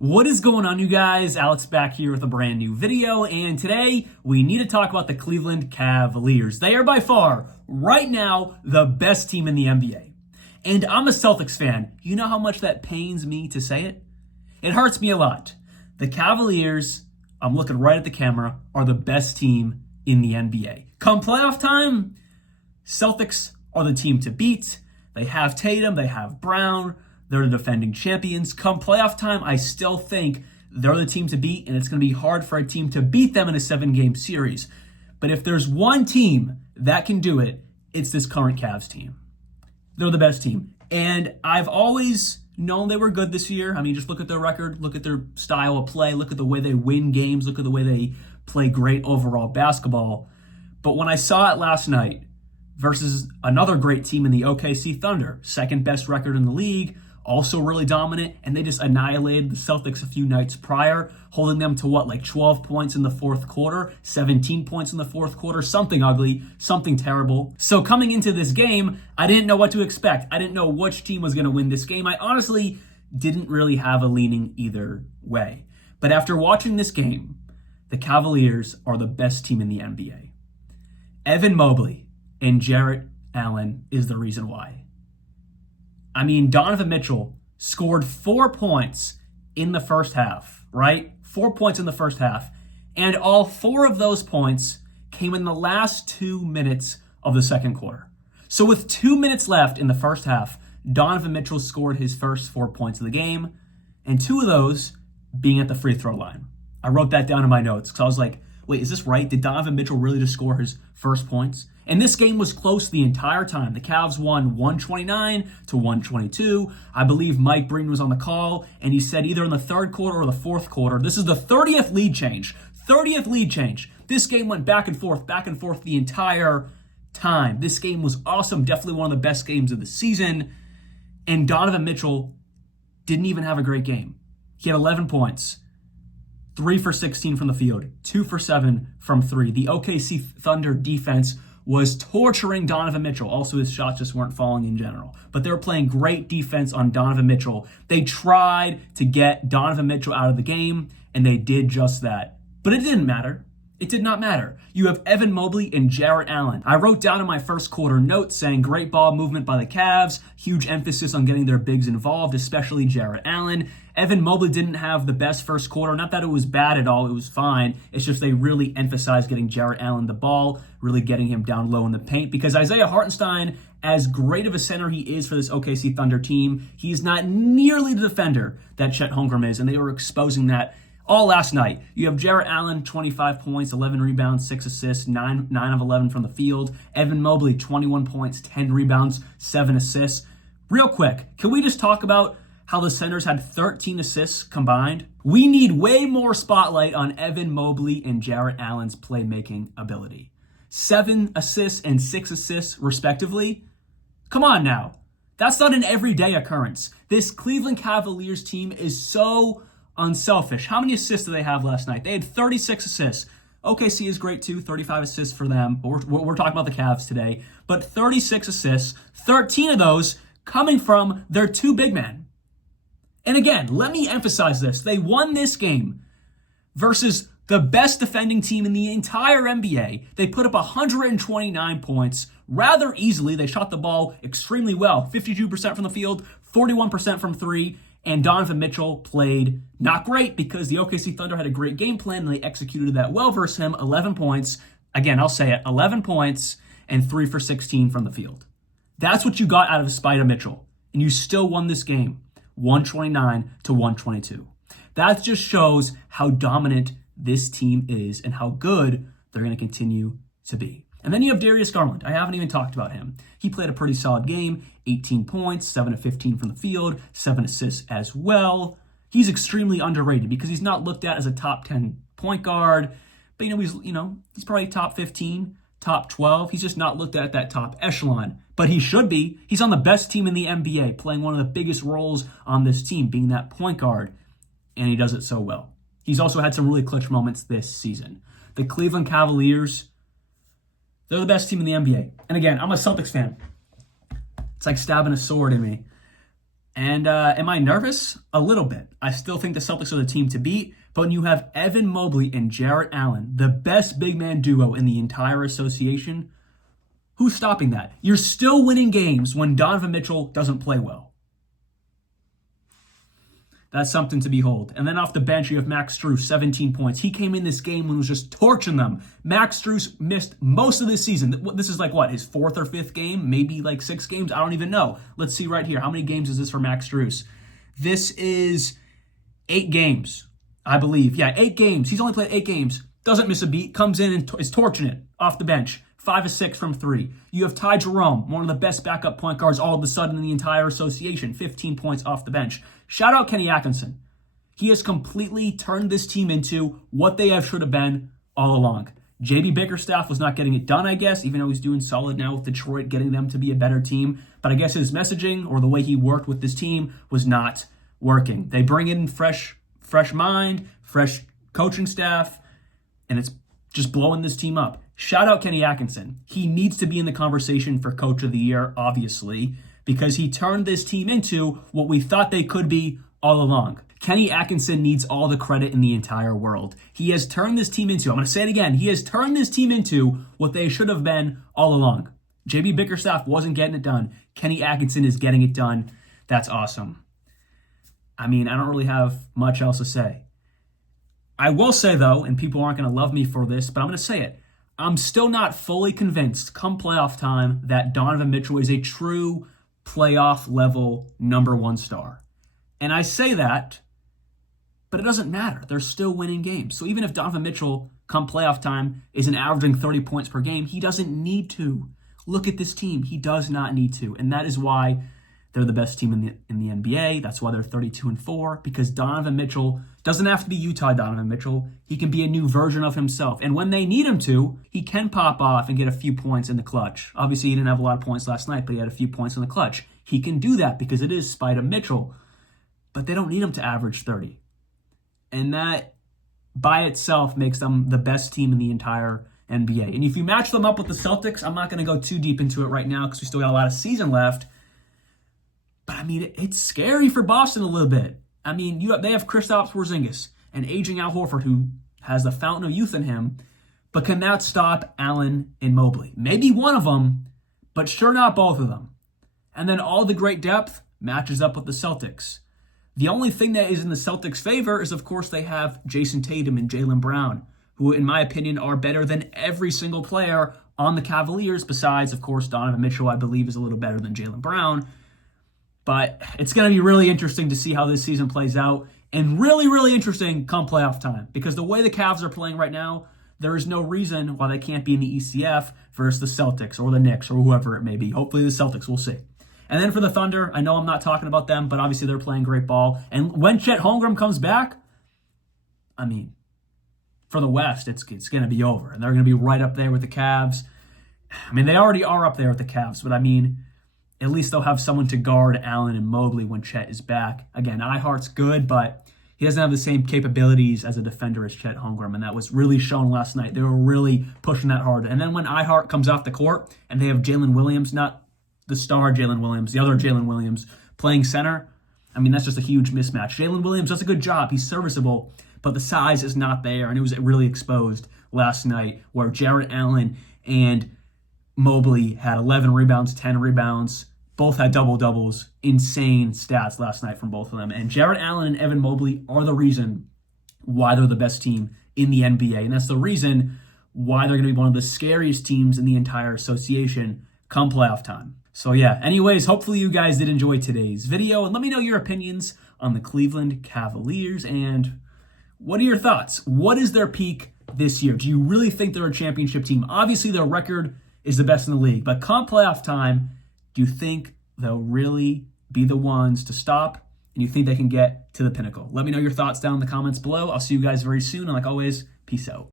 What is going on, you guys? Alex back here with a brand new video, and today we need to talk about the Cleveland Cavaliers. They are by far, right now, the best team in the NBA. And I'm a Celtics fan. You know how much that pains me to say it? It hurts me a lot. The Cavaliers, I'm looking right at the camera, are the best team in the NBA. Come playoff time, Celtics are the team to beat. They have Tatum, they have Brown, they're the defending champions. Come playoff time, I still think they're the team to beat, and it's going to be hard for a team to beat them in a 7-game series. But if there's one team that can do it, it's this current Cavs team. They're the best team. And I've always known they were good this year. I mean, just look at their record, look at their style of play, look at the way they win games, look at the way they play great overall basketball. But when I saw it last night versus another great team in the OKC Thunder, second best record in the league, also really dominant, and they just annihilated the Celtics a few nights prior, holding them to 12 points in the fourth quarter, 17 points in the fourth quarter, something ugly, something terrible. So coming into this game, I didn't know what to expect. I didn't know which team was going to win this game. I honestly didn't really have a leaning either way. But after watching this game, the Cavaliers are the best team in the NBA. Evan Mobley and Jarrett Allen is the reason why. I mean, Donovan Mitchel scored 4 points in the first half, right? 4 points in the first half. And all 4 of those points came in the last 2 minutes of the second quarter. So with 2 minutes left in the first half, Donovan Mitchel scored his first 4 points of the game, and 2 of those being at the free throw line. I wrote that down in my notes because I was like, wait, is this right? Did Donovan Mitchell really just score his first points? And this game was close the entire time. The Cavs won 129-122. I believe Mike Breen was on the call, and he said either in the third quarter or the fourth quarter, this is the 30th lead change. 30th lead change. This game went back and forth the entire time. This game was awesome. Definitely one of the best games of the season. And Donovan Mitchell didn't even have a great game. He had 11 points. 3 for 16 from the field, 2 for 7 from 3. The OKC Thunder defense was torturing Donovan Mitchell. Also, his shots just weren't falling in general. But they were playing great defense on Donovan Mitchell. They tried to get Donovan Mitchell out of the game, and they did just that. But it didn't matter. It did not matter. You have Evan Mobley and Jarrett Allen. I wrote down in my first quarter note saying great ball movement by the Cavs, huge emphasis on getting their bigs involved, especially Jarrett Allen. Evan Mobley didn't have the best first quarter. Not that it was bad at all. It was fine. It's just they really emphasized getting Jarrett Allen the ball, really getting him down low in the paint, because Isaiah Hartenstein, as great of a center he is for this OKC Thunder team, he's not nearly the defender that Chet Holmgren is, and they were exposing that all last night. You have Jarrett Allen, 25 points, 11 rebounds, 6 assists, 9 of 11 from the field. Evan Mobley, 21 points, 10 rebounds, 7 assists. Real quick, can we just talk about how the centers had 13 assists combined? We need way more spotlight on Evan Mobley and Jarrett Allen's playmaking ability. 7 assists and 6 assists, respectively. Come on now. That's not an everyday occurrence. This Cleveland Cavaliers team is so unselfish. How many assists did they have last night? They had 36 assists. OKC is great too, 35 assists for them. But we're talking about the Cavs today. But 36 assists, 13 of those coming from their 2 big men. And again, let me emphasize this. They won this game versus the best defending team in the entire NBA. They put up 129 points rather easily. They shot the ball extremely well. 52% from the field, 41% from 3. And Donovan Mitchell played not great because the OKC Thunder had a great game plan and they executed that well versus him. 11 points. Again, I'll say it. 11 points and 3 for 16 from the field. That's what you got out of Spider Mitchell. And you still won this game. 129-122. That just shows how dominant this team is and how good they're going to continue to be. And then you have Darius Garland. I haven't even talked about him. He played a pretty solid game, 18 points, 7 of 15 from the field, 7 assists as well. He's extremely underrated because he's not looked at as a top 10 point guard, but he's probably top 15, top 12. He's just not looked at that top echelon, but he should be. He's on the best team in the NBA, playing one of the biggest roles on this team, being that point guard, and he does it so well. He's also had some really clutch moments this season. The Cleveland Cavaliers, they're the best team in the NBA. And again, I'm a Celtics fan. It's like stabbing a sword in me. And am I nervous? A little bit. I still think the Celtics are the team to beat, but when you have Evan Mobley and Jarrett Allen, the best big man duo in the entire association, who's stopping that? You're still winning games when Donovan Mitchell doesn't play well. That's something to behold. And then off the bench, you have Max Strus, 17 points. He came in this game and was just torching them. Max Strus missed most of this season. This is like what, his 4th or 5th game? Maybe like 6 games? I don't even know. Let's see right here. How many games is this for Max Strus? This is 8 games, I believe. Yeah, 8 games. He's only played 8 games. Doesn't miss a beat. Comes in and is torching it off the bench. 5 of 6 from 3. You have Ty Jerome, one of the best backup point guards all of a sudden in the entire association. 15 points off the bench. Shout out Kenny Atkinson. He has completely turned this team into what they should have been all along. JB Bickerstaff was not getting it done, I guess, even though he's doing solid now with Detroit, getting them to be a better team. But I guess his messaging or the way he worked with this team was not working. They bring in fresh mind, fresh coaching staff, and it's just blowing this team up. Shout out Kenny Atkinson. He needs to be in the conversation for Coach of the Year, obviously, because he turned this team into what we thought they could be all along. Kenny Atkinson needs all the credit in the entire world. He has turned this team into, I'm going to say it again, he has turned this team into what they should have been all along. JB Bickerstaff wasn't getting it done. Kenny Atkinson is getting it done. That's awesome. I mean, I don't really have much else to say. I will say, though, and people aren't going to love me for this, but I'm going to say it. I'm still not fully convinced, come playoff time, that Donovan Mitchell is a true playoff-level number 1 star. And I say that, but it doesn't matter. They're still winning games. So even if Donovan Mitchell, come playoff time, isn't averaging 30 points per game, he doesn't need to. Look at this team. He does not need to. And that is why they're the best team in the NBA. That's why they're 32-4, because Donovan Mitchell doesn't have to be Utah Donovan Mitchell. He can be a new version of himself. And when they need him to, he can pop off and get a few points in the clutch. Obviously, he didn't have a lot of points last night, but he had a few points in the clutch. He can do that because it is Spider Mitchell. But they don't need him to average 30. And that, by itself, makes them the best team in the entire NBA. And if you match them up with the Celtics, I'm not going to go too deep into it right now because we still got a lot of season left. But, I mean, it's scary for Boston a little bit. I mean, they have Kristaps Porzingis and aging Al Horford, who has the fountain of youth in him, but can that stop Allen and Mobley? Maybe one of them, but sure not both of them. And then all the great depth matches up with the Celtics. The only thing that is in the Celtics' favor is, of course, they have Jason Tatum and Jaylen Brown, who, in my opinion, are better than every single player on the Cavaliers, besides, of course, Donovan Mitchell, I believe, is a little better than Jaylen Brown. But it's going to be really interesting to see how this season plays out, and really, really interesting come playoff time, because the way the Cavs are playing right now, there is no reason why they can't be in the ECF versus the Celtics or the Knicks or whoever it may be. Hopefully the Celtics, we'll see. And then for the Thunder, I know I'm not talking about them, but obviously they're playing great ball. And when Chet Holmgren comes back, I mean, for the West, it's going to be over. And they're going to be right up there with the Cavs. I mean, they already are up there with the Cavs, but I mean, at least they'll have someone to guard Allen and Mobley when Chet is back. Again, Ihart's good, but he doesn't have the same capabilities as a defender as Chet Holmgren, and that was really shown last night. They were really pushing that hard. And then when Ihart comes off the court and they have Jalen Williams, not the star Jalen Williams, the other Jalen Williams, playing center, I mean, that's just a huge mismatch. Jalen Williams does a good job. He's serviceable, but the size is not there, and it was really exposed last night where Jarrett Allen and Mobley had 11 rebounds, 10 rebounds. Both had double-doubles. Insane stats last night from both of them. And Jarrett Allen and Evan Mobley are the reason why they're the best team in the NBA. And that's the reason why they're going to be one of the scariest teams in the entire association come playoff time. So yeah, anyways, hopefully you guys did enjoy today's video. And let me know your opinions on the Cleveland Cavaliers. And what are your thoughts? What is their peak this year? Do you really think they're a championship team? Obviously, their record is the best in the league. But come playoff time, do you think they'll really be the ones to stop? And you think they can get to the pinnacle? Let me know your thoughts down in the comments below. I'll see you guys very soon. And like always, peace out.